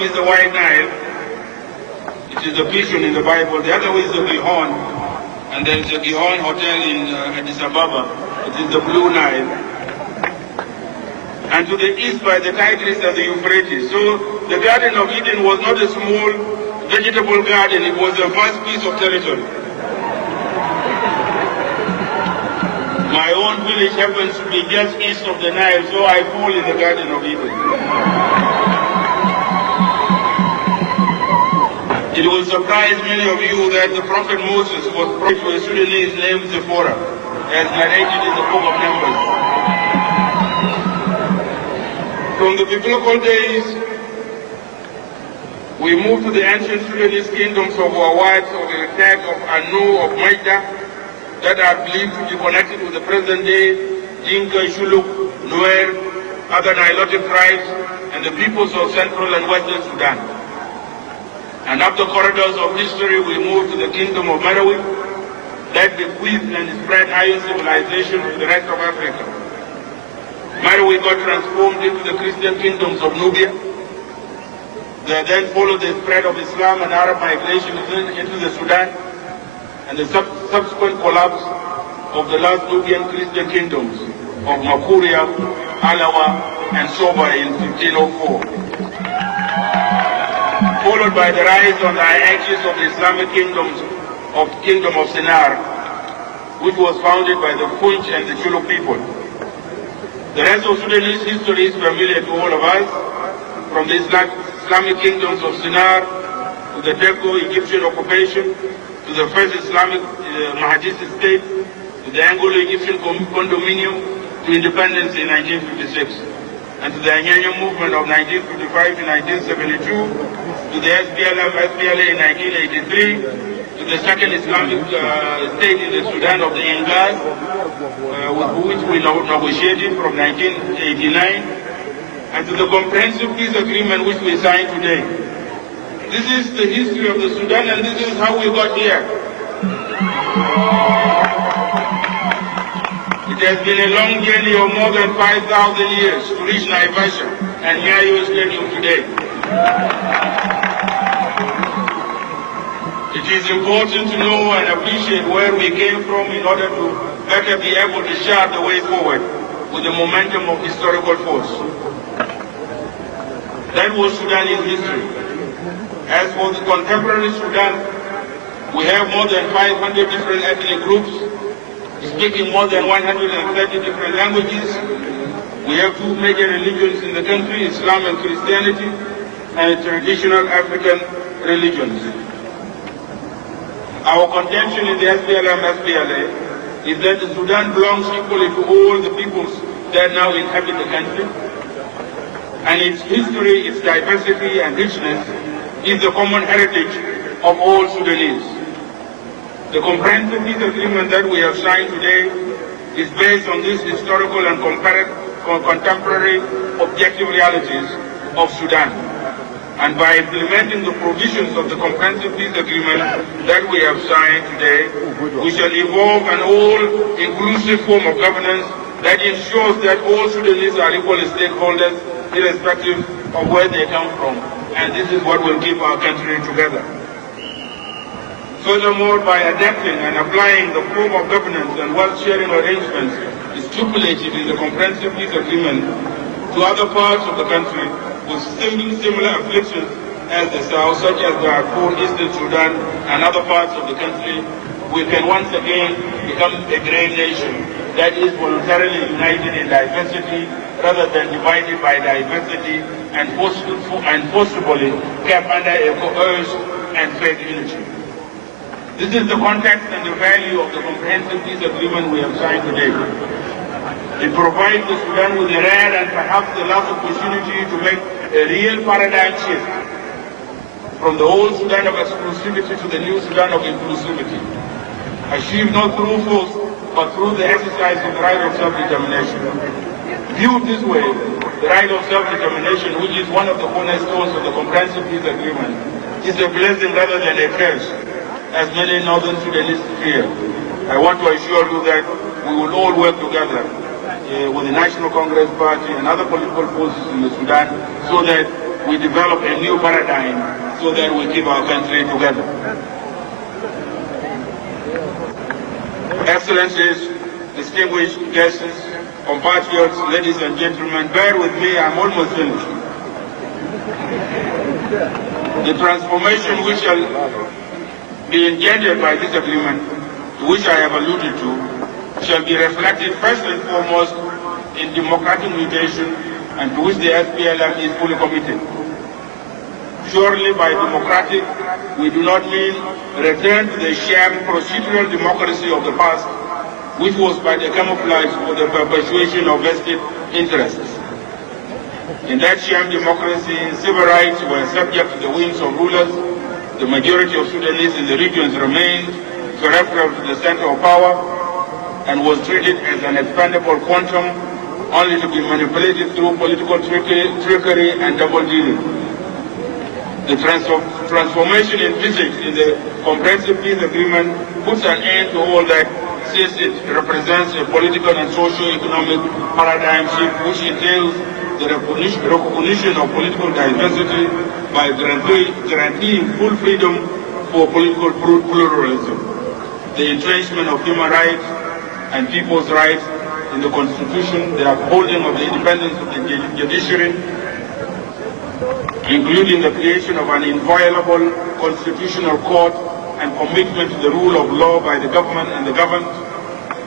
them is the White Nile. It is the Pishon in the Bible. The other is the Gihon. And there is a Gihon Hotel in Addis Ababa. It is the Blue Nile. And to the east by the Tigris and the Euphrates. So the Garden of Eden was not a small vegetable garden. It was a vast piece of territory. My own village happens to be just east of the Nile, so I fall in the Garden of Eden. It will surprise many of you that the Prophet Moses was brought to a Sudanese named Zipporah, as narrated in the book of Numbers. From the biblical days, we move to the ancient Sudanese kingdoms of Awad, of Irtaq, of Anu, of Maida, that are believed to be connected with the present day Dinka, Shuluk, Nuer, other Nilotic tribes, and the peoples of Central and Western Sudan. And up the corridors of history, we move to the kingdom of Marawi, that bequeathed and spread iron civilization to the rest of Africa. Marawi got transformed into the Christian kingdoms of Nubia. They then followed the spread of Islam and Arab migration into the Sudan, and the subsequent collapse of the last Nubian Christian kingdoms of Makuria, Alawa, and Soba in 1504. Followed by the rise on the axis of the Islamic kingdom of Sinar, which was founded by the Funch and the Chulu people. The rest of Sudanese history is familiar to all of us, from the Islamic kingdoms of Sinar to the Turco-Egyptian occupation, to the first Islamic Mahadist state, to the Anglo-Egyptian condominium, to independence in 1956, and to the nyayo movement of 1955 to 1972, to the SPLA in 1983, to the second Islamic state in the Sudan of the Ingal, with which we negotiated from 1989, and to the comprehensive peace agreement which we signed today. This is the history of the Sudan, and this is how we got here. It has been a long journey of more than 5,000 years to reach Naivasha and Nyayo Stadium today. It is important to know and appreciate where we came from in order to better be able to chart the way forward with the momentum of historical force. That was Sudanese history. As for the contemporary Sudan, we have more than 500 different ethnic groups, speaking more than 130 different languages. We have two major religions in the country, Islam and Christianity, and traditional African religions. Our contention in the SPLA is that the Sudan belongs equally to all the peoples that now inhabit the country, and its history, its diversity and richness is the common heritage of all Sudanese. The comprehensive peace agreement that we have signed today is based on these historical and contemporary objective realities of Sudan. And by implementing the provisions of the comprehensive peace agreement that we have signed today, we shall evolve an all-inclusive form of governance that ensures that all Sudanese are equal stakeholders, irrespective of where they come from. And this is what will keep our country together. Furthermore, by adapting and applying the form of governance and wealth-sharing arrangements stipulated in the comprehensive peace agreement to other parts of the country with similar afflictions as the South, such as Darfur, Eastern Sudan, and other parts of the country, we can once again become a great nation that is voluntarily united in diversity rather than divided by diversity and forcibly kept under a coerced and fake unity. This is the context and the value of the comprehensive peace agreement we have signed today. It provides the Sudan with a rare and perhaps the last opportunity to make a real paradigm shift from the old Sudan of exclusivity to the new Sudan of inclusivity, achieved not through force but through the exercise of the right of self-determination. Viewed this way, the right of self-determination, which is one of the cornerstones of the comprehensive peace agreement, is a blessing rather than a curse, as many northern Sudanese fear. I want to assure you that we will all work together with the National Congress Party and other political forces in the Sudan so that we develop a new paradigm so that we keep our country together. Excellencies, distinguished guests, compatriots, ladies and gentlemen, bear with me, I'm almost finished. The transformation which shall be engendered by this agreement, to which I have alluded to, shall be reflected first and foremost in democratic mutation, and to which the SPLM is fully committed. Surely by democratic, we do not mean return to the sham procedural democracy of the past, which was but a camouflage for the perpetuation of vested interests. In that sham democracy, civil rights were subject to the whims of rulers. The majority of Sudanese in the regions remained peripheral to the center of power and was treated as an expendable quantum, only to be manipulated through political trickery and double-dealing. The transformation envisaged in the Comprehensive Peace Agreement puts an end to all that, since it represents a political and socio-economic paradigm shift which entails the recognition of political diversity by guaranteeing full freedom for political pluralism, the entrenchment of human rights and people's rights in the Constitution, the upholding of the independence of the judiciary, including the creation of an inviolable constitutional court and commitment to the rule of law by the government and the governed,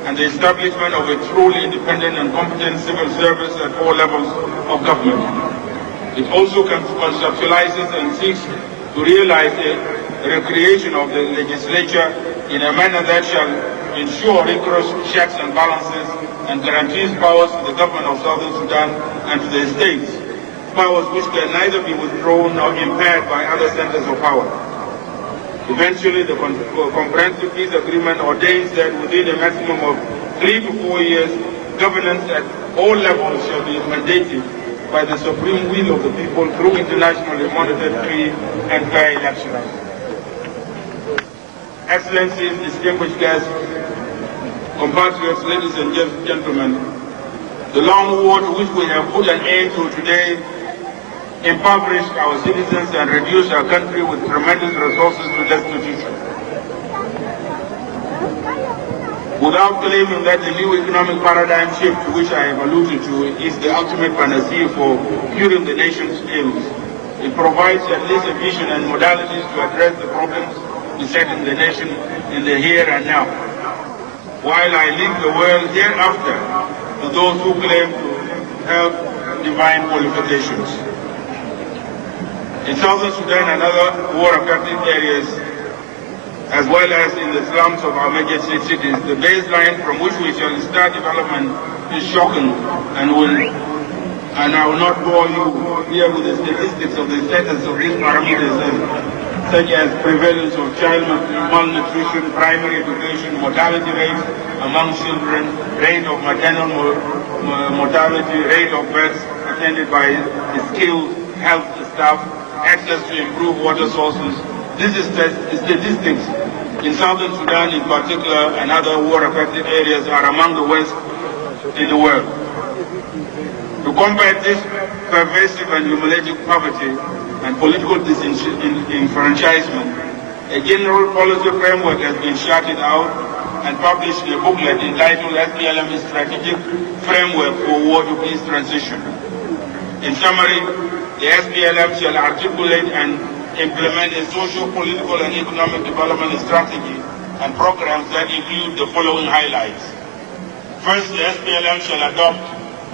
and the establishment of a truly independent and competent civil service at all levels of government. It also conceptualizes and seeks to realize a recreation of the legislature in a manner that shall ensure rigorous checks and balances and guarantees powers to the government of Southern Sudan and to the states, powers which can neither be withdrawn nor impaired by other centers of power. Eventually, the Comprehensive Peace Agreement ordains that within a maximum of 3 to 4 years, governance at all levels shall be mandated by the supreme will of the people through internationally monitored free and fair elections. Excellencies, distinguished guests, compatriots, ladies and gentlemen, the long war to which we have put an end to today impoverished our citizens and reduced our country with tremendous resources to destitution. Without claiming that the new economic paradigm shift to which I have alluded to is the ultimate panacea for curing the nation's ills, it provides at least a vision and modalities to address the problems besetting the nation in the here and now, while I leave the world hereafter to those who claim to have divine qualifications. In Southern Sudan and other war-affected areas, as well as in the slums of our major cities, the baseline from which we shall start development is shocking, and I will not bore you here with the statistics of the status of these parameters, such as prevalence of child malnutrition, primary education, mortality rates among children, rate of maternal mortality, rate of births attended by skilled health staff, access to improved water sources. This is statistics in Southern Sudan in particular and other war-affected areas are among the worst in the world. To combat this pervasive and humiliating poverty and political disenfranchisement, a general policy framework has been charted out and published in a booklet entitled SPLM Strategic Framework for War to Peace Transition. In summary, the SPLM shall articulate and implement a social, political, and economic development strategy and programs that include the following highlights. First, the SPLM shall adopt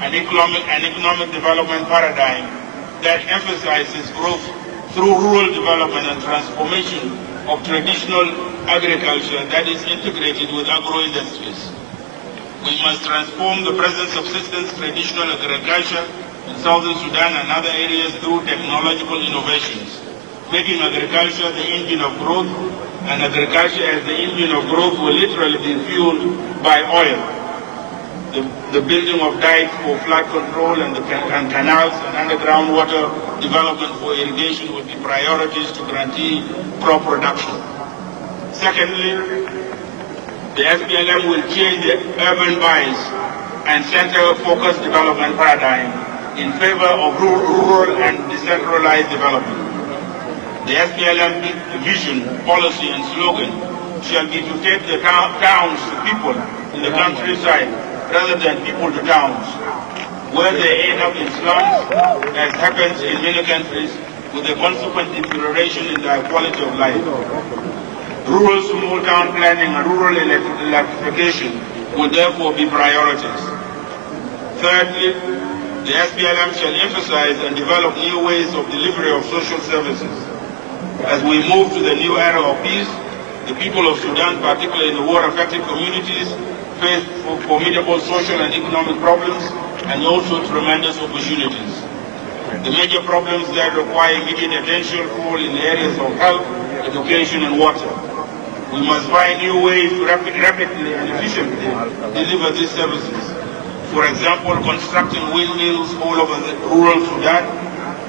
an economic development paradigm that emphasizes growth through rural development and transformation of traditional agriculture that is integrated with agro-industries. We must transform the present subsistence traditional agriculture in Southern Sudan and other areas through technological innovations, making agriculture the engine of growth, and agriculture as the engine of growth will literally be fueled by oil. The building of dikes for flood control and canals and underground water development for irrigation will be priorities to guarantee crop production. Secondly, the SPLM will change the urban bias and center-focused development paradigm, in favor of rural and decentralized development. The SPLM vision, policy and slogan shall be to take the towns to people in the countryside rather than people to towns, where they end up in slums, as happens in many countries, with a consequent deterioration in their quality of life. Rural small town planning and rural electrification will therefore be priorities. Thirdly, the SPLM shall emphasize and develop new ways of delivery of social services. As we move to the new era of peace, the people of Sudan, particularly in the war-affected communities, face formidable social and economic problems and also tremendous opportunities. The major problems that require immediate attention fall in the areas of health, education and water. We must find new ways to rapidly and efficiently deliver these services. For example, constructing windmills all over the rural Sudan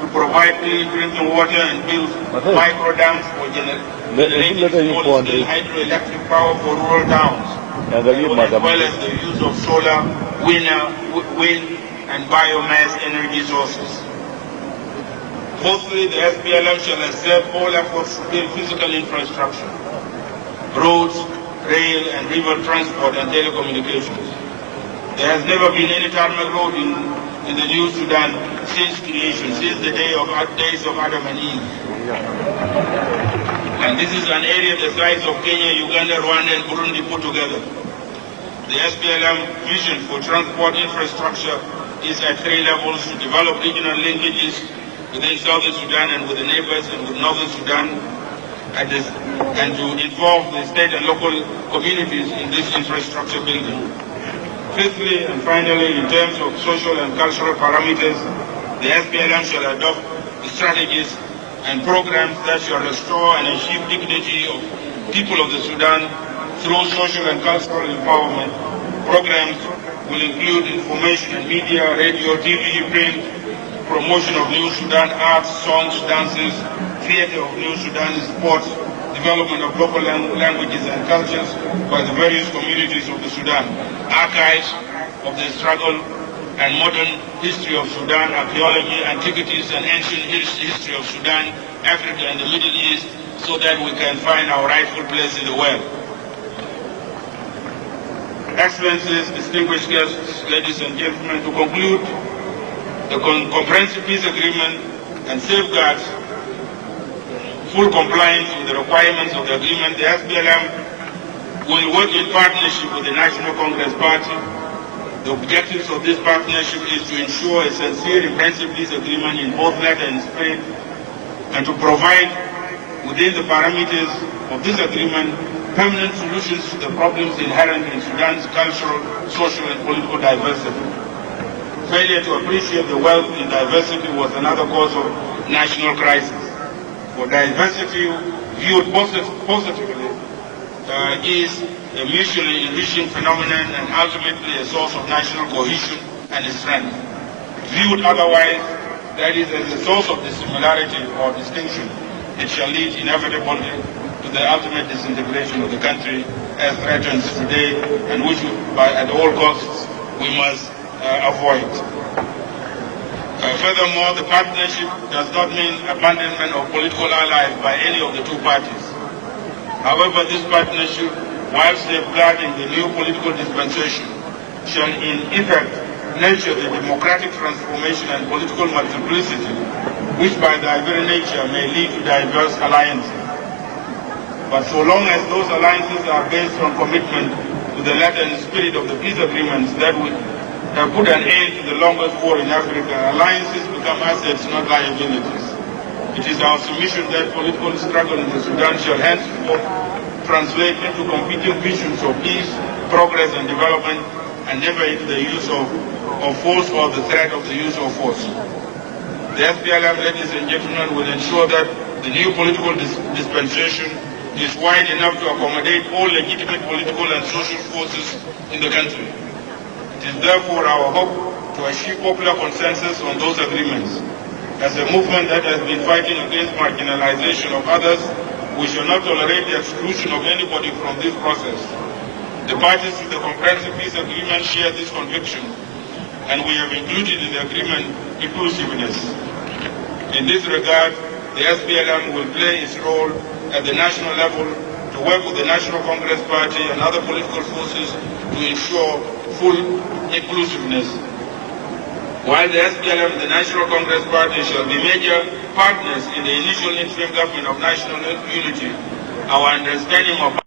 to provide clean drinking water and build micro dams for generating small-scale hydroelectric power for rural towns, as well as the use of solar, wind and biomass energy sources. Fourthly, the SPLM shall accept all efforts to build physical infrastructure, roads, rail and river transport and telecommunications. There has never been any tarmac road in the new Sudan since creation, since the days of Adam and Eve. And this is an area the size of Kenya, Uganda, Rwanda and Burundi put together. The SPLM vision for transport infrastructure is at 3 levels: to develop regional linkages within Southern Sudan and with the neighbors and with Northern Sudan, and to involve the state and local communities in this infrastructure building. Fifthly and finally, in terms of social and cultural parameters, the SPLM shall adopt strategies and programs that shall restore and achieve dignity of people of the Sudan through social and cultural empowerment. Programs will include information and media, radio, TV, print, promotion of New Sudan arts, songs, dances, theater of New Sudan, sports, development of local languages and cultures by the various communities of the Sudan, archives of the struggle and modern history of Sudan, archaeology, antiquities and ancient history of Sudan, Africa and the Middle East, so that we can find our rightful place in the world. Excellencies, distinguished guests, ladies and gentlemen, to conclude, the Comprehensive Peace Agreement and safeguards full compliance with the requirements of the agreement. The SPLM will work in partnership with the National Congress Party. The objectives of this partnership is to ensure a sincere and comprehensive peace agreement in both letter and spirit, and to provide, within the parameters of this agreement, permanent solutions to the problems inherent in Sudan's cultural, social and political diversity. Failure to appreciate the wealth in diversity was another cause of national crisis. For diversity, viewed positively, is a mutually enriching phenomenon and ultimately a source of national cohesion and strength. Viewed otherwise, that is, as a source of dissimilarity or distinction, it shall lead inevitably to the ultimate disintegration of the country as threatened today, and which, at all costs, we must avoid. Furthermore, the partnership does not mean abandonment of political allies by any of the two parties. However, this partnership, while safeguarding the new political dispensation, shall in effect nurture the democratic transformation and political multiplicity, which by their very nature may lead to diverse alliances. But so long as those alliances are based on commitment to the letter and spirit of the peace agreements that would have put an end to the longest war in Africa, alliances become assets, not liabilities. It is our submission that political struggle in the Sudan shall henceforth translate into competing visions of peace, progress and development, and never into the use of force or the threat of the use of force. The SPLM, ladies and gentlemen, will ensure that the new political dispensation is wide enough to accommodate all legitimate political and social forces in the country. It is therefore our hope to achieve popular consensus on those agreements. As a movement that has been fighting against marginalization of others, we shall not tolerate the exclusion of anybody from this process. The parties to the Comprehensive Peace Agreement share this conviction, and we have included in the agreement inclusiveness. In this regard, the SPLM will play its role at the national level to work with the National Congress Party and other political forces to ensure full inclusiveness. While the SPLM and the National Congress Party shall be major partners in the initial interim government of national unity, our understanding of